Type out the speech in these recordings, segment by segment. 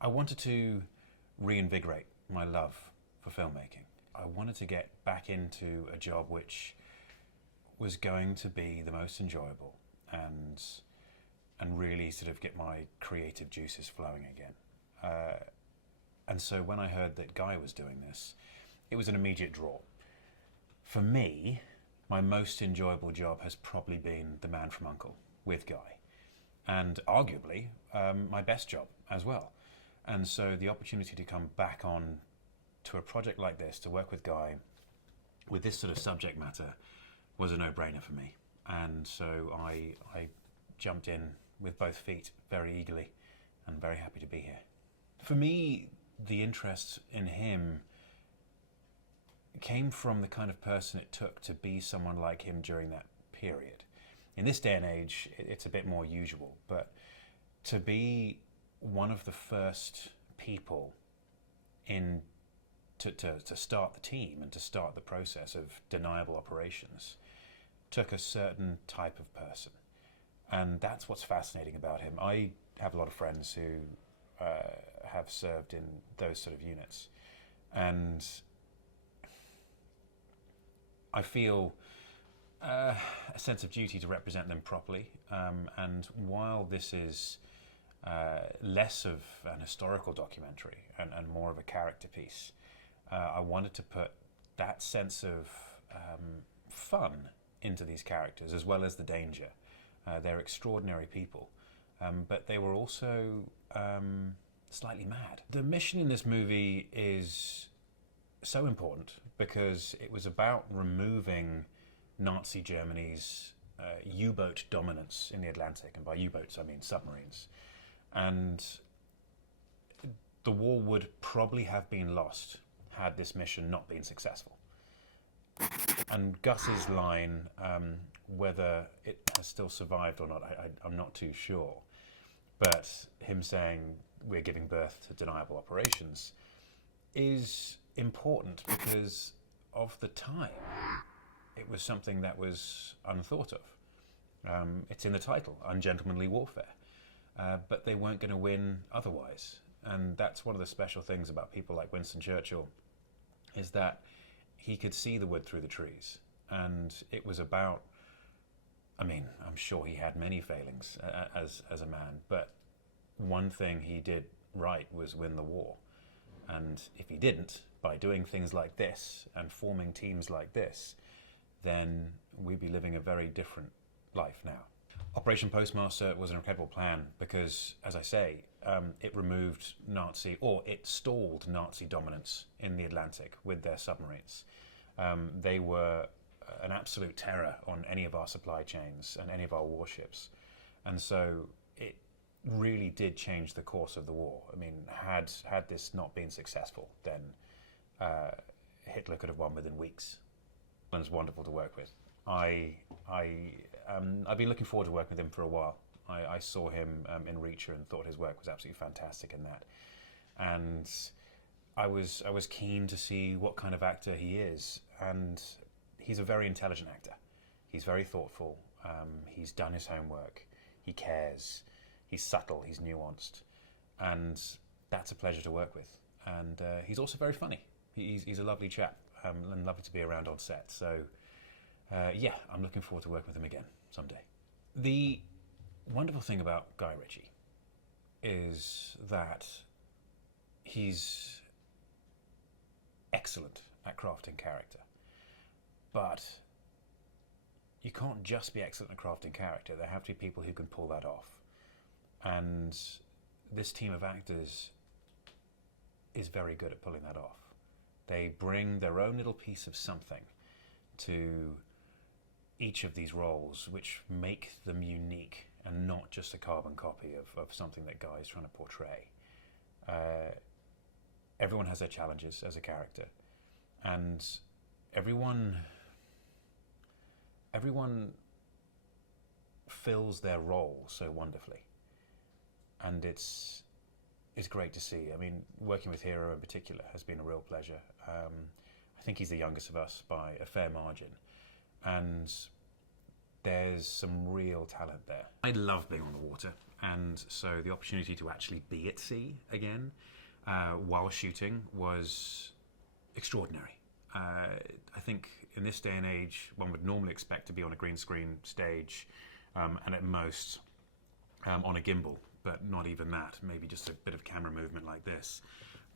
I wanted to reinvigorate my love for filmmaking. I wanted to get back into a job which was going to be the most enjoyable and really sort of get my creative juices flowing again. And so when I heard that Guy was doing this, it was an immediate draw. For me, my most enjoyable job has probably been The Man from U.N.C.L.E. with Guy, and arguably my best job as well. And so the opportunity to come back on to a project like this, to work with Guy with this sort of subject matter, was a no-brainer for me. And so I jumped in with both feet very eagerly and very happy to be here. For me, the interest in him came from the kind of person it took to be someone like him during that period. In this day and age, it's a bit more usual, but to be one of the first people in to start the team and to start the process of deniable operations took a certain type of person. And that's what's fascinating about him. I have a lot of friends who have served in those sort of units, and I feel a sense of duty to represent them properly. And while this is less of an historical documentary and more of a character piece, I wanted to put that sense of fun into these characters, as well as the danger. They're extraordinary people, but they were also slightly mad. The mission in this movie is so important because it was about removing Nazi Germany's U-boat dominance in the Atlantic, and by U-boats I mean submarines. And the war would probably have been lost had this mission not been successful. And Gus's line, whether it has still survived or not, I'm not too sure, but him saying we're giving birth to deniable operations is important because of the time. It was something that was unthought of. It's in the title, Ungentlemanly Warfare, but they weren't going to win otherwise. And that's one of the special things about people like Winston Churchill, is that he could see the wood through the trees. And it was about, I mean, I'm sure he had many failings as a man, but one thing he did right was win the war. And if he didn't, by doing things like this and forming teams like this, then we'd be living a very different life now. Operation Postmaster was an incredible plan because, as I say, it removed Nazi, or it stalled Nazi dominance in the Atlantic with their submarines. They were an absolute terror on any of our supply chains and any of our warships. And so it really did change the course of the war. I mean, had this not been successful, then Hitler could have won within weeks. And it's wonderful to work with. I've been looking forward to working with him for a while. I saw him in Reacher and thought his work was absolutely fantastic in that. And I was keen to see what kind of actor he is. And he's a very intelligent actor. He's very thoughtful. He's done his homework. He cares. He's subtle. He's nuanced. And that's a pleasure to work with. And he's also very funny. He's a lovely chap and lovely to be around on set. So yeah, I'm looking forward to working with him again someday. The wonderful thing about Guy Ritchie is that he's excellent at crafting character. But you can't just be excellent at crafting character. There have to be people who can pull that off. And this team of actors is very good at pulling that off. They bring their own little piece of something to each of these roles, which make them unique and not just a carbon copy of something that Guy is trying to portray. Everyone has their challenges as a character, and everyone fills their role so wonderfully, and it's great to see. I mean, working with Hero in particular has been a real pleasure. I think he's the youngest of us by a fair margin, and there's some real talent there. I love being on the water, and so the opportunity to actually be at sea again while shooting was extraordinary. I think in this day and age, one would normally expect to be on a green screen stage and at most on a gimbal, but not even that, maybe just a bit of camera movement like this.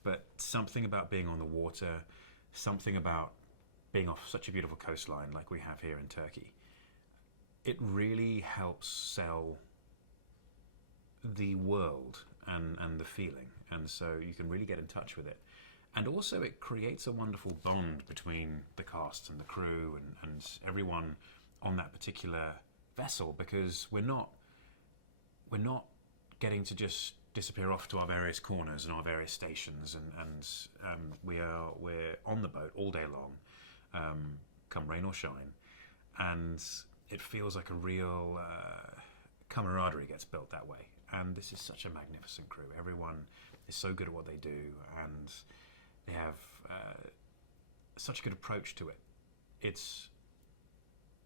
But something about being on the water, something about being off such a beautiful coastline like we have here in Turkey, it really helps sell the world and the feeling, and so you can really get in touch with it. And also it creates a wonderful bond between the cast and the crew and everyone on that particular vessel, because we're not getting to just disappear off to our various corners and our various stations, and we're on the boat all day long, come rain or shine, and it feels like a real camaraderie gets built that way. And this is such a magnificent crew. Everyone is so good at what they do, and they have such a good approach to it. It's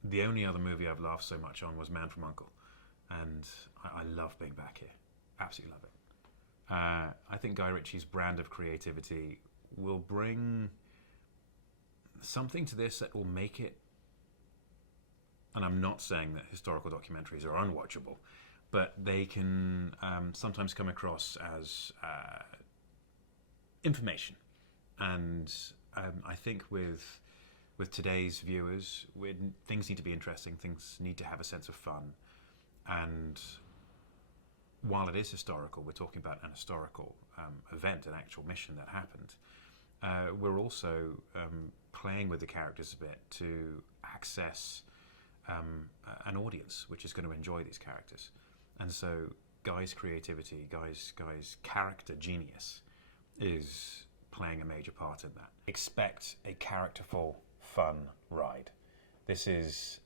the only other movie I've laughed so much on was Man from U.N.C.L.E., and I love being back here. Absolutely love it. I think Guy Ritchie's brand of creativity will bring something to this that will make it, and I'm not saying that historical documentaries are unwatchable, but they can sometimes come across as information. And I think with today's viewers, things need to be interesting, things need to have a sense of fun. And while it is historical, we're talking about an historical event, an actual mission that happened. We're also playing with the characters a bit to access an audience which is going to enjoy these characters. And so Guy's creativity, Guy's character genius is playing a major part in that. Expect a characterful, fun ride. This is,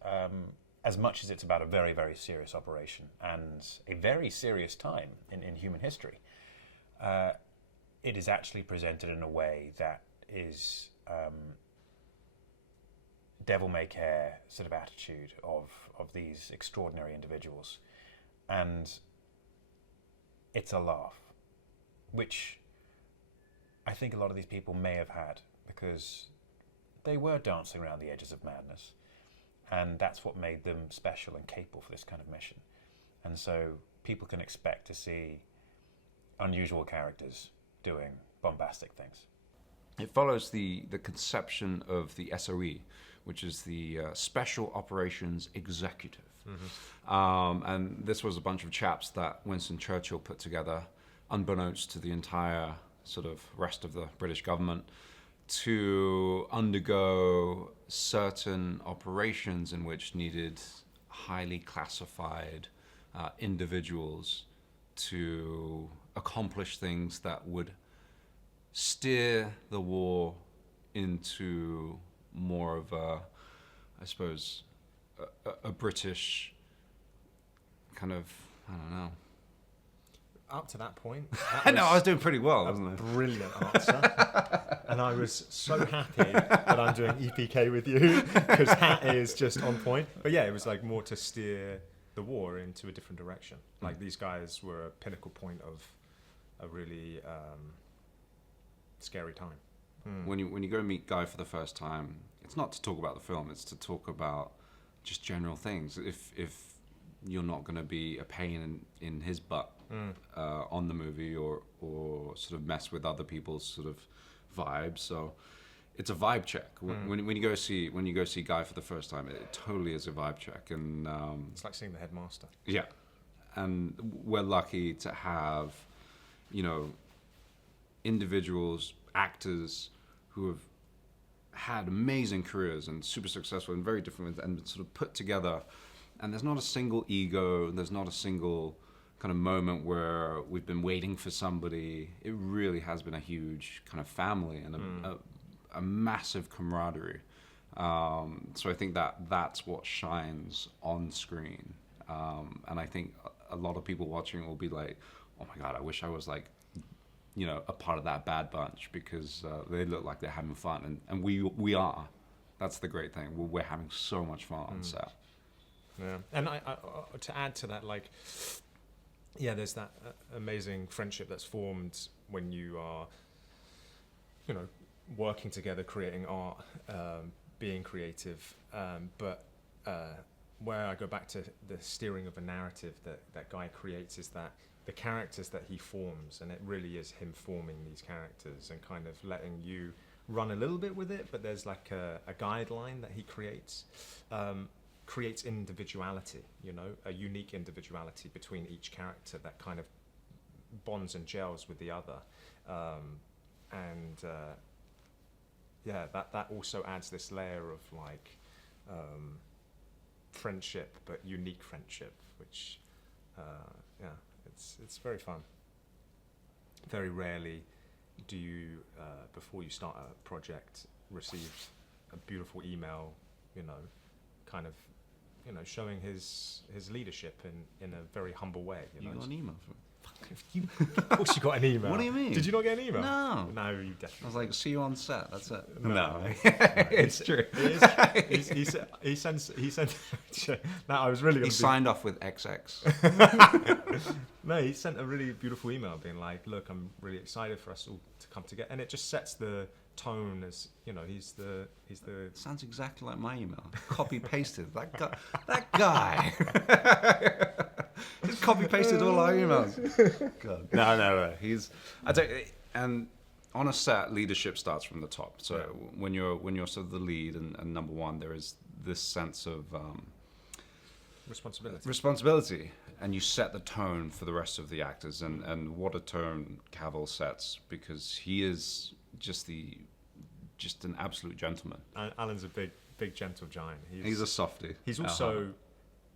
as much as it's about a very, very serious operation and a very serious time in human history, it is actually presented in a way that is devil-may-care sort of attitude of these extraordinary individuals. And it's a laugh, which I think a lot of these people may have had, because they were dancing around the edges of madness, and that's what made them special and capable for this kind of mission. And so people can expect to see unusual characters doing bombastic things. It follows the conception of the SOE, which is the Special Operations Executive. Mm-hmm. And this was a bunch of chaps that Winston Churchill put together, unbeknownst to the entire sort of rest of the British government, to undergo certain operations in which needed highly classified individuals to accomplish things that would steer the war into more of a, I suppose, a British kind of, I don't know. Up to that point, I know I was doing pretty well, wasn't I? Brilliant answer, and I was so happy that I'm doing EPK with you, because that is just on point. But yeah, it was like more to steer the war into a different direction. Like these guys were a pinnacle point of a really scary time. When you go meet Guy for the first time, it's not to talk about the film; it's to talk about just general things. If you're not going to be a pain in his butt on the movie, or sort of mess with other people's sort of vibes, so it's a vibe check. When you go see Guy for the first time, it totally is a vibe check, and it's like seeing the headmaster. Yeah, and we're lucky to have, individuals, actors who have had amazing careers and super successful and very different, and sort of put together. And there's not a single ego, there's not a single kind of moment where we've been waiting for somebody. It really has been a huge kind of family and a massive camaraderie. So I think that's what shines on screen. And I think a lot of people watching will be like, oh my God, I wish I was like, a part of that bad bunch, because they look like they're having fun. And we are. That's the great thing. We're having so much fun on set. Yeah. And I to add to that, like, yeah, there's that amazing friendship that's formed when you are, you know, working together, creating art, being creative. But where I go back to the steering of a narrative that Guy creates is that the characters that he forms, and it really is him forming these characters and kind of letting you run a little bit with it, but there's like a guideline that he creates individuality, you know, a unique individuality between each character that kind of bonds and gels with the other. Yeah, that also adds this layer of like friendship, but unique friendship, which yeah, it's very fun. Very rarely do you, before you start a project, receive a beautiful email, you know, kind of, you know, showing his leadership in a very humble way. You know? got an email from him? Of course you got an email. What do you mean? Did you not get an email? No. No, you I definitely. was like, see you on set. That's it. No. It's true. He sends. No, I was really. He Gonna signed off with XX. No, he sent a really beautiful email being like, "Look, I'm really excited for us all to come together," and it just sets the tone as, you know, he's the. Sounds exactly like my email. Copy pasted. That guy. Just copy pasted all our emails. God. No. And on a set, leadership starts from the top. So when you're sort of the lead and number one, there is this sense of responsibility, and you set the tone for the rest of the actors. And what a tone Cavill sets, because he is just an absolute gentleman. Alan's a big gentle giant. He's a softie. He's also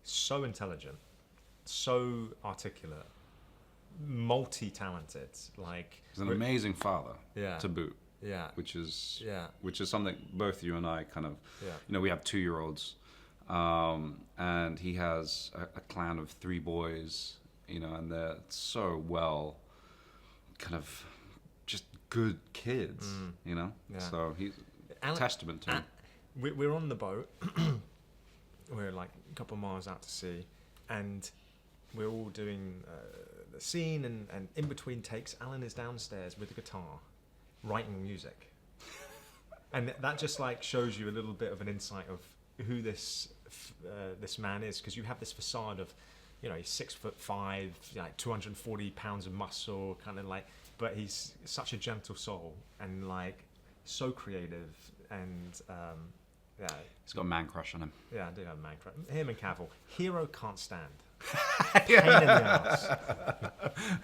so intelligent, so articulate, multi-talented. Like, he's an amazing father to boot. Yeah. Which is something both you and I kind of, you know, we have 2-year-olds, and he has a clan of 3 boys, you know, and they're so well, kind of just good kids, you know. Yeah. So he's a testament to him. We're on the boat. We're like a couple of miles out to sea, and we're all doing the scene, and in between takes, Alan is downstairs with the guitar, writing music. And that just like shows you a little bit of an insight of who this man is, because you have this facade of, you know, he's 6'5", like 240 pounds of muscle, kind of like, but he's such a gentle soul and like so creative, and yeah. He's got a man crush on him. Yeah, I do have a man crush. Him and Cavill. Hero can't stand. Pain in the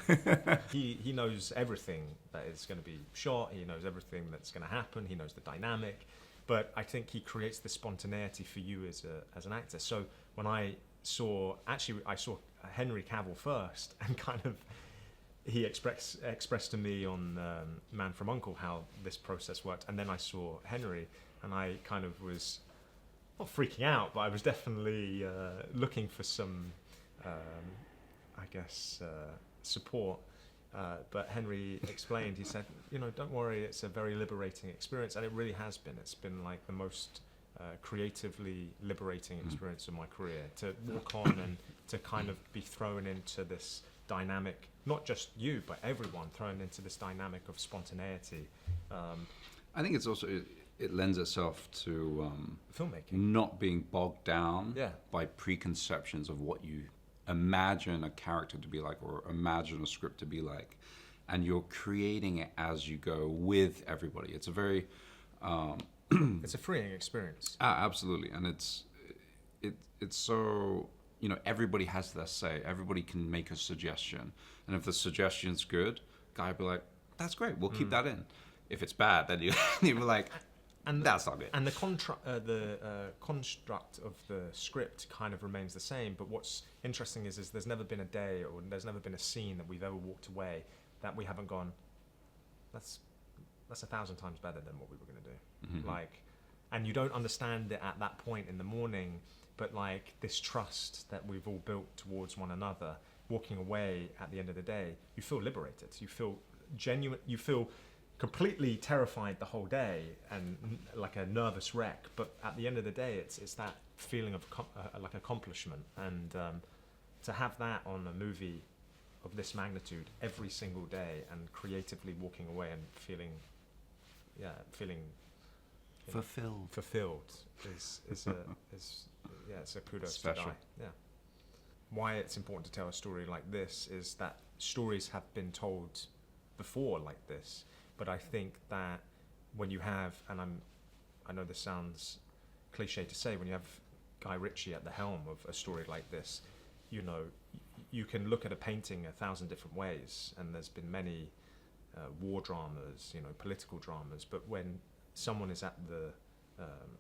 ass. He knows everything that is going to be shot. He knows everything that's going to happen. He knows the dynamic. But I think he creates the spontaneity for you as an actor. So when I saw Henry Cavill first, and kind of he expressed to me on Man from U.N.C.L.E. how this process worked, and then I saw Henry, and I kind of was not freaking out, but I was definitely looking for some, I guess, support. But Henry explained, he said, you know, don't worry, it's a very liberating experience, and it really has been. It's been like the most creatively liberating experience of my career, to walk on and to kind of be thrown into this dynamic, not just you, but everyone thrown into this dynamic of spontaneity. I think it's also... It lends itself to filmmaking, not being bogged down by preconceptions of what you imagine a character to be like, or imagine a script to be like, and you're creating it as you go with everybody. It's a very it's a freeing experience. Absolutely, and it's so, you know, everybody has their say. Everybody can make a suggestion, and if the suggestion's good, Guy will be like, "That's great. We'll keep that in." If it's bad, then you're like. And that's not good. And the construct of the script kind of remains the same. But what's interesting is there's never been a day, or there's never been a scene that we've ever walked away that we haven't gone, that's 1,000 times better than what we were going to do. Mm-hmm. Like, and you don't understand it at that point in the morning, but like this trust that we've all built towards one another, walking away at the end of the day, you feel liberated. You feel genuine. You feel completely terrified the whole day and like a nervous wreck. But at the end of the day, it's that feeling of like accomplishment, and to have that on a movie of this magnitude every single day and creatively walking away and feeling fulfilled is it's a kudos Special. to Guy. Yeah. Why it's important to tell a story like this is that stories have been told before like this, but I think that when you have, and I know this sounds cliche to say, when you have Guy Ritchie at the helm of a story like this, you know, you can look at a painting 1,000 different ways, and there's been many war dramas, you know, political dramas, but when someone is at the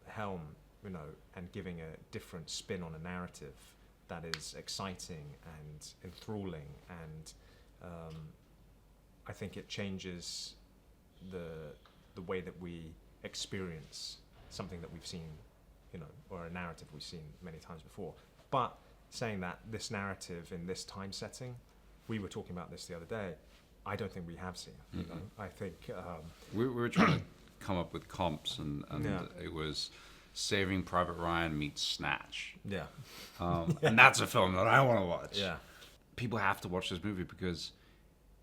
helm, you know, and giving a different spin on a narrative that is exciting and enthralling, and I think it changes the way that we experience something that we've seen, you know, or a narrative we've seen many times before. But saying that, this narrative in this time setting, we were talking about this the other day, I don't think we have seen. You know, I think we were trying to come up with comps, and it was Saving Private Ryan meets Snatch. Yeah. And that's a film that I want to watch. Yeah. People have to watch this movie because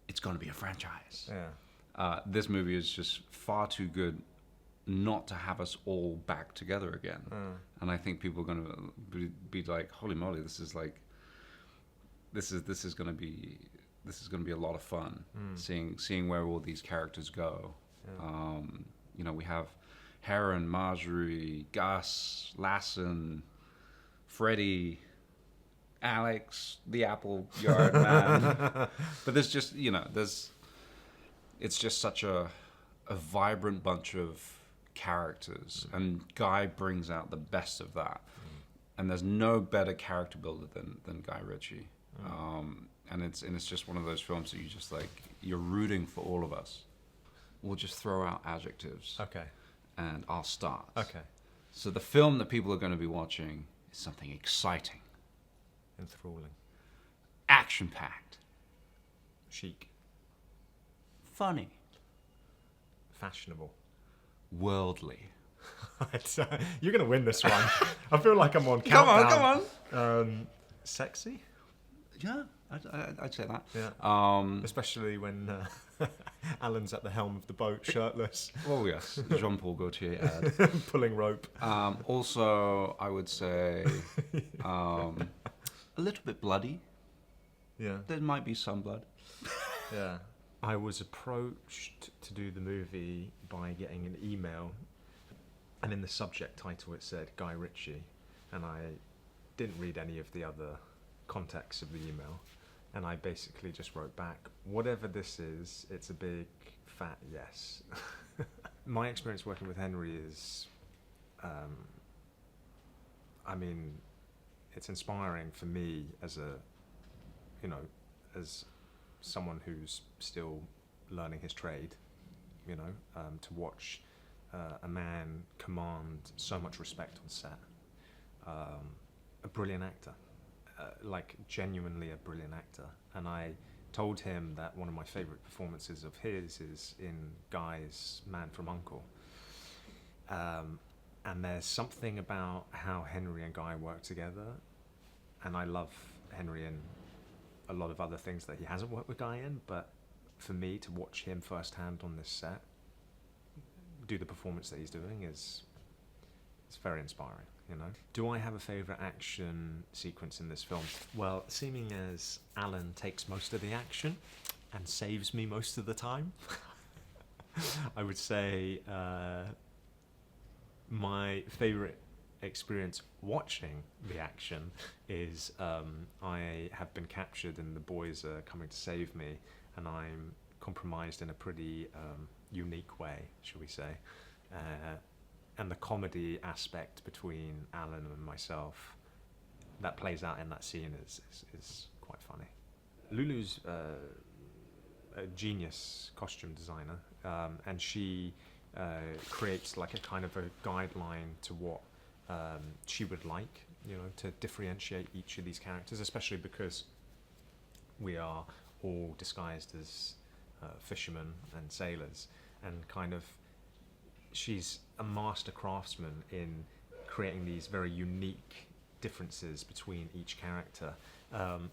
it's going to be a franchise. Yeah. This movie is just far too good not to have us all back together again. And I think people are going to be like, holy moly, this is going to be a lot of fun, seeing where all these characters go. Yeah. You know, we have Heron, Marjorie, Gus, Lassen, Freddie, Alex, the Apple Yard man. But there's just, you know, it's just such a vibrant bunch of characters, and Guy brings out the best of that. And there's no better character builder than Guy Ritchie. And it's just one of those films that you just like, you're rooting for all of us. We'll just throw out adjectives. Okay. And I'll start. Okay. So the film that people are going to be watching is something exciting, Enthralling. action-packed, Chic. funny, Fashionable. worldly. You're going to win this one. I feel like I'm on countdown. Come on. Sexy? Yeah, I'd say that. Yeah. Especially when Alan's at the helm of the boat, shirtless. Oh yes, Jean-Paul Gaultier ad. Pulling rope. Also, I would say a little bit bloody. Yeah. There might be some blood. Yeah. I was approached to do the movie by getting an email, and in the subject title it said Guy Ritchie, and I didn't read any of the other context of the email, and I basically just wrote back, whatever this is, it's a big fat yes. My experience working with Henry is, I mean, it's inspiring for me as as someone who's still learning his trade, you know, to watch a man command so much respect on set, a brilliant actor. Like genuinely a brilliant actor, and I told him that one of my favourite performances of his is in Guy's Man from U.N.C.L.E. And there's something about how Henry and Guy work together, and I love Henry in a lot of other things that he hasn't worked with Guy in, but for me to watch him firsthand on this set do the performance that he's doing it's very inspiring. You know, do I have a favourite action sequence in this film? Well, seeming as Alan takes most of the action and saves me most of the time, I would say my favourite experience watching the action is I have been captured and the boys are coming to save me, and I'm compromised in a pretty unique way, shall we say. And the comedy aspect between Alan and myself that plays out in that scene is quite funny. Lulu's a genius costume designer, and she creates like a kind of a guideline to what she would like, you know, to differentiate each of these characters, especially because we are all disguised as fishermen and sailors. and kind of she's a master craftsman in creating these very unique differences between each character.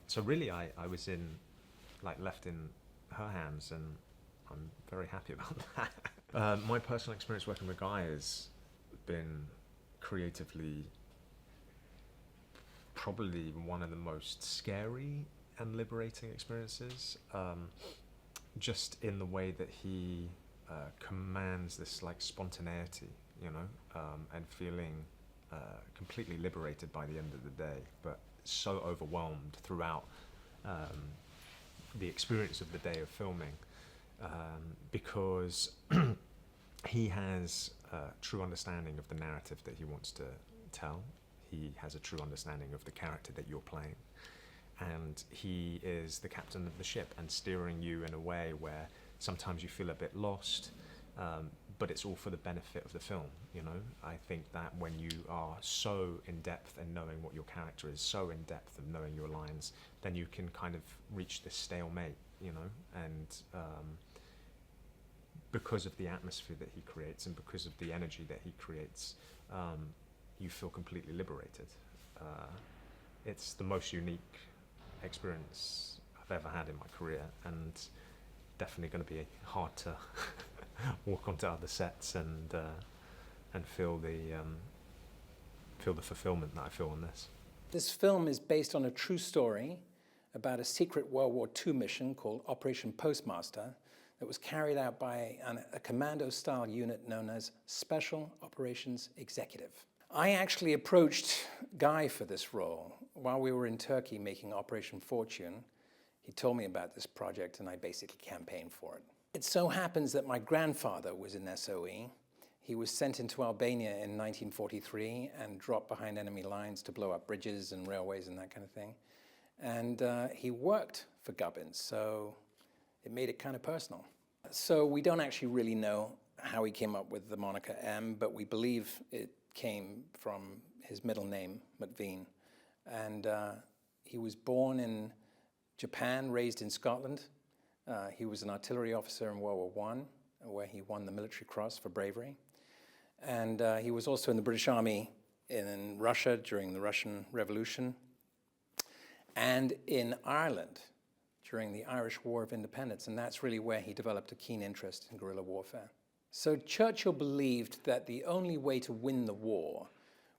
So really, I was left in her hands, and I'm very happy about that. My personal experience working with Guy has been creatively probably one of the most scary and liberating experiences, just in the way that he commands this like spontaneity, you know, and feeling completely liberated by the end of the day, but so overwhelmed throughout the experience of the day of filming, because he has a true understanding of the narrative that he wants to tell. He has a true understanding of the character that you're playing, and he is the captain of the ship and steering you in a way where sometimes you feel a bit lost, but it's all for the benefit of the film, you know. I think that when you are so in depth in knowing what your character is, so in depth of knowing your lines, then you can kind of reach this stalemate, you know, and because of the atmosphere that he creates and because of the energy that he creates, you feel completely liberated. It's the most unique experience I've ever had in my career, and definitely going to be hard to walk onto other sets and feel the fulfillment that I feel on this. This film is based on a true story about a secret World War II mission called Operation Postmaster that was carried out by a commando-style unit known as Special Operations Executive. I actually approached Guy for this role while we were in Turkey making Operation Fortune. He told me about this project and I basically campaigned for it. It so happens that my grandfather was in SOE. He was sent into Albania in 1943 and dropped behind enemy lines to blow up bridges and railways and that kind of thing. And he worked for Gubbins, so it made it kind of personal. So we don't actually really know how he came up with the moniker M, but we believe it came from his middle name, McVean. And he was born in Japan, raised in Scotland. He was an artillery officer in World War I, where he won the Military Cross for bravery. And he was also in the British Army in Russia during the Russian Revolution, and in Ireland during the Irish War of Independence, and that's really where he developed a keen interest in guerrilla warfare. So Churchill believed that the only way to win the war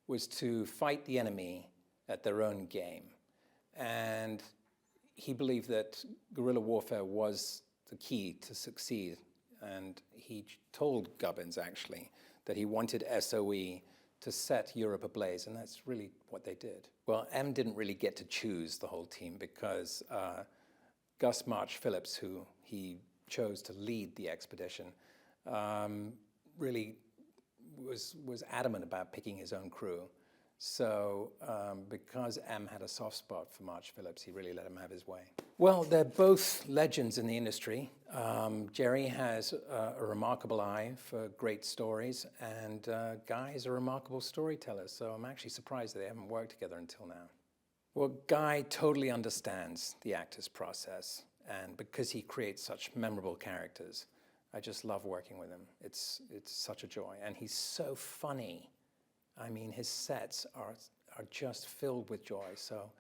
was to fight the enemy at their own game. And he believed that guerrilla warfare was the key to succeed. And he told Gubbins, actually, that he wanted SOE to set Europe ablaze, and that's really what they did. Well, M didn't really get to choose the whole team because Gus March Phillips, who he chose to lead the expedition, really was adamant about picking his own crew. So because M had a soft spot for March Phillips, he really let him have his way. Well, they're both legends in the industry. Jerry has a remarkable eye for great stories, and Guy is a remarkable storyteller, so I'm actually surprised that they haven't worked together until now. Well, Guy totally understands the actor's process, and because he creates such memorable characters, I just love working with him. It's such a joy, and he's so funny. I mean, his sets are just filled with joy, so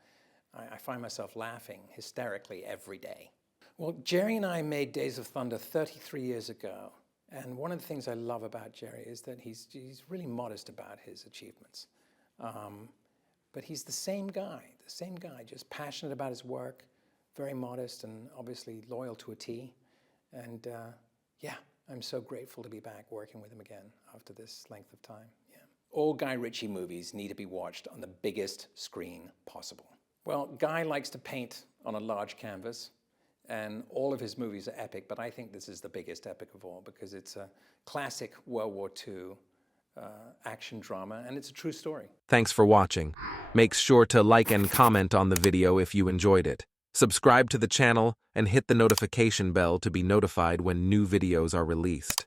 I find myself laughing hysterically every day. Well, Jerry and I made Days of Thunder 33 years ago, and one of the things I love about Jerry is that he's really modest about his achievements. But he's the same guy, just passionate about his work, very modest and obviously loyal to a T. And yeah, I'm so grateful to be back working with him again after this length of time. Yeah. All Guy Ritchie movies need to be watched on the biggest screen possible. Well, Guy likes to paint on a large canvas, and all of his movies are epic, but I think this is the biggest epic of all because it's a classic World War II action drama, and it's a true story. Thanks for watching. Make sure to like and comment on the video if you enjoyed it. Subscribe to the channel and hit the notification bell to be notified when new videos are released.